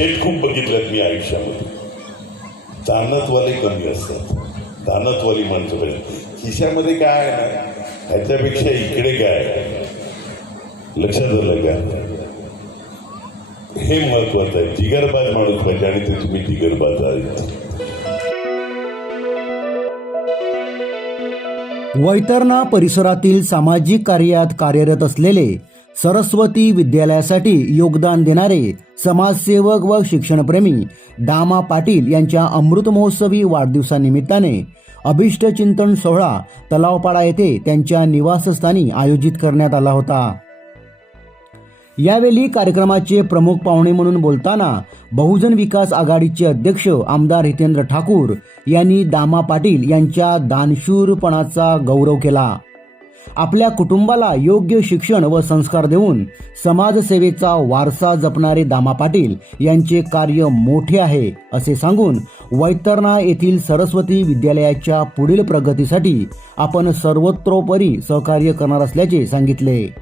शेट खूप बघितल्यात मी आयुष्यामध्ये. दानतवाले कमी असतात. दानतवाली माणसं पाहिजे म्हणजे खिशामध्ये काय आहे ना ह्याच्यापेक्षा इकडे काय लक्षात आलं का? हे महत्वाचं आहे. जिगरबाज माणूस पाहिजे आणि ते तुम्ही जिगरबाज आहेत. वैतरणा परिसरातील सामाजिक कार्यात कार्यरत असलेले सरस्वती विद्यालयासाठी योगदान देणारे समाजसेवक व शिक्षणप्रेमी दामा पाटील यांच्या अमृत महोत्सवी वाढदिवसानिमित्ताने अभिष्ट चिंतन सोहळा तलावपाडा येथे त्यांच्या निवासस्थानी आयोजित करण्यात आला होता. यावेळी कार्यक्रमाचे प्रमुख पाहुणे म्हणून बोलताना बहुजन विकास आघाडीचे अध्यक्ष आमदार हितेंद्र ठाकूर यांनी दामा पाटील यांच्या दानशूरपणाचा गौरव केला. आपल्या कुटुंबाला योग्य शिक्षण व संस्कार देऊन समाजसेवेचा वारसा जपणारे दामा पाटील यांचे कार्य मोठे आहे असे सांगून वैतरणा येथील सरस्वती विद्यालयाच्या पुढील प्रगतीसाठी आपण सर्वत्रोपरी सहकार्य करणार असल्याचे सांगितले.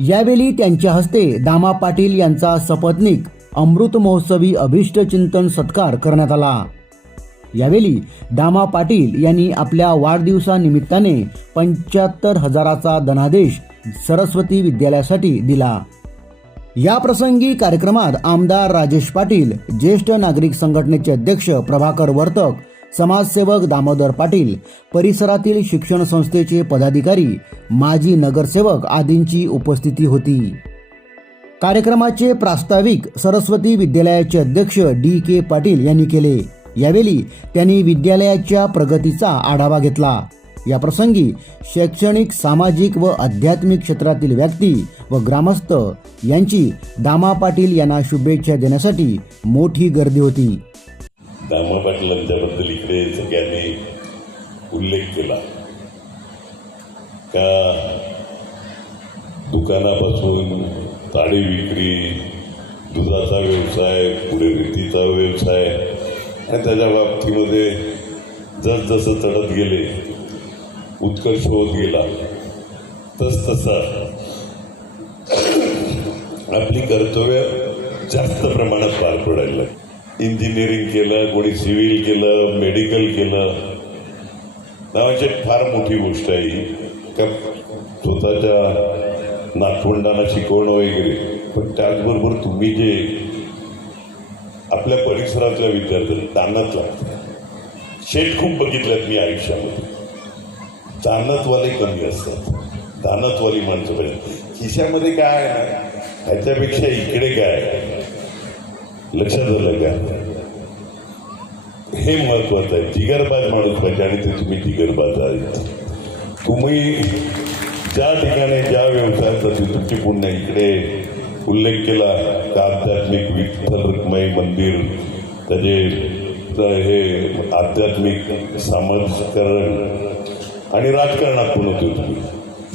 यावेळी त्यांच्या हस्ते दामा पाटील यांचा सपत्नीक अमृत महोत्सवी अभिष्ट चिंतन सत्कार करण्यात आला. यावेळी दामा पाटील यांनी आपल्या वाढदिवसानिमित्ताने पंच्याहत्तर हजाराचा धनादेश सरस्वती विद्यालयासाठी दिला. या प्रसंगी कार्यक्रमात आमदार राजेश पाटील ज्येष्ठ नागरिक संघटनेचे अध्यक्ष प्रभाकर वर्तक समाजसेवक दामोदर पाटील परिसरातील शिक्षण संस्थेचे पदाधिकारी माजी नगरसेवक आदींची उपस्थिती होती. कार्यक्रमाचे प्रास्ताविक सरस्वती विद्यालयाचे अध्यक्ष डी के पाटील यांनी केले. यावेळी त्यांनी विद्यालयाच्या प्रगतीचा आढावा घेतला. या प्रसंगी शैक्षणिक सामाजिक व आध्यात्मिक क्षेत्रातील व्यक्ती व ग्रामस्थ यांची दामा पाटील यांना शुभेच्छा देण्यासाठी मोठी गर्दी होती. दामा पाटलांच्याबद्दल इकडे सगळ्यांनी उल्लेख केला. का दुकानापासून ताडी विक्री दुधाचा व्यवसाय पुढे रेतीचा व्यवसाय आणि त्याच्या बाबतीमध्ये जसजसं चढत गेले उत्कर्ष होत गेला तसतसा आपली कर्तव्य जास्त प्रमाणात पार पडायला इंजिनिअरिंग केलं कोणी सिव्हिल केलं मेडिकल केलं. नावाची फार मोठी गोष्ट आहे ही का स्वतःच्या नातवंडांना शिकवणं वगैरे. पण त्याचबरोबर तुम्ही जे आपल्या परिसरातल्या विद्यार्थ्यांना दानात लागतं शेट खूप बघितल्यात मी आयुष्यामध्ये. दानातवाले कमी असतात. दानतवाली माणसं पाहिजे. खिशामध्ये काय आहे? ना ह्याच्यापेक्षा इकडे काय? लक्षात आलं का? हे महत्वाचं आहे. जिगरबाज माणूस पाहिजे आणि ते तुम्ही जिगरबाज आहेत. तुम्ही ज्या ठिकाणी ज्या व्यवसायाचा तुमची पुण्य इकडे उल्लेख केला का आध्यात्मिक विठ्ठल रुक्माई मंदिर त्याचे हे आध्यात्मिक समाजकरण आणि राजकारणात पण होते तुम्ही.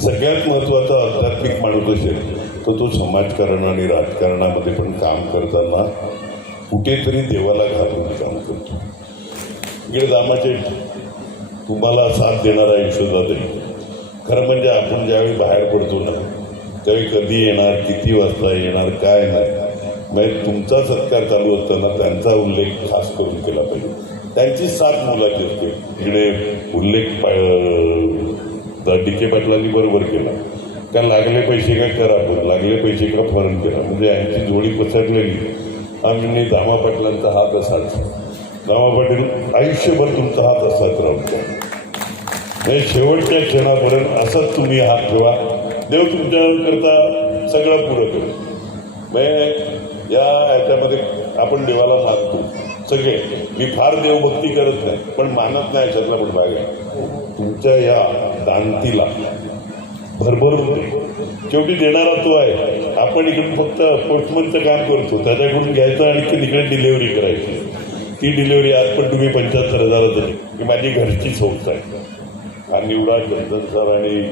सगळ्यात महत्त्वाचा आध्यात्मिक माणूस असेल तर तो समाजकारण आणि राजकारणामध्ये पण काम करताना कुठेतरी देवाला घालून काम करतो. इकडे दामाचे तुम्हाला साथ देणारा यशोदाताई खरं म्हणजे आपण ज्यावेळी बाहेर पडतो ना त्यावेळी कधी येणार किती वाजता येणार काय येणार? म्हणजे तुमचा सत्कार चालू असताना त्यांचा उल्लेख खास करून केला पाहिजे. त्यांची सात मुलाची असते. इकडे उल्लेख डी के पाटलांनी बरोबर केला. का लागले पैसे का करा पण लागले पैसे का फरण केला म्हणजे यांची जोडी पसरलेली. आम्ही दामा पाटलांचा हात असाच. दामा पाटील आयुष्यभर तुमचा हात असाच राहतो म्हणजे शेवटच्या क्षणापर्यंत असाच तुम्ही हात ठेवा. देव तुमच्याकरता सगळं पुरं करू. म्हणजे या याच्यामध्ये आपण देवाला मागतो सगळे. मी फार देवभक्ती करत नाही पण मानत नाही याच्यातला पण भाग. आहे तुमच्या या दांतीला. भरभरून. दे शेवटी देणारा तो आहे. आपण इकडून फक्त पोस्टमनचं काम करतो. त्याच्याकडून घ्यायचं आणि ती इकडे डिलिव्हरी करायची. ती डिलिव्हरी आज पण तुम्ही पंच्याहत्तर हजारात ही माझी घरची संस्था आहे. आणि निवडा चंदन सर आणि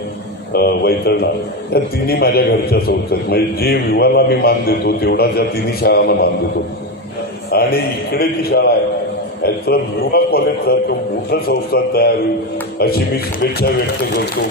वैतरणा. या तिन्ही माझ्या घरच्या संस्था आहेत. म्हणजे जे विवाहाला मी मान देतो तेवढाच या तिन्ही शाळांना मान देतो. आणि इकडे जी शाळा आहे याचं विवा कॉलेजसारखं मोठं संस्था तयार होईल अशी मी शुभेच्छा व्यक्त करतो.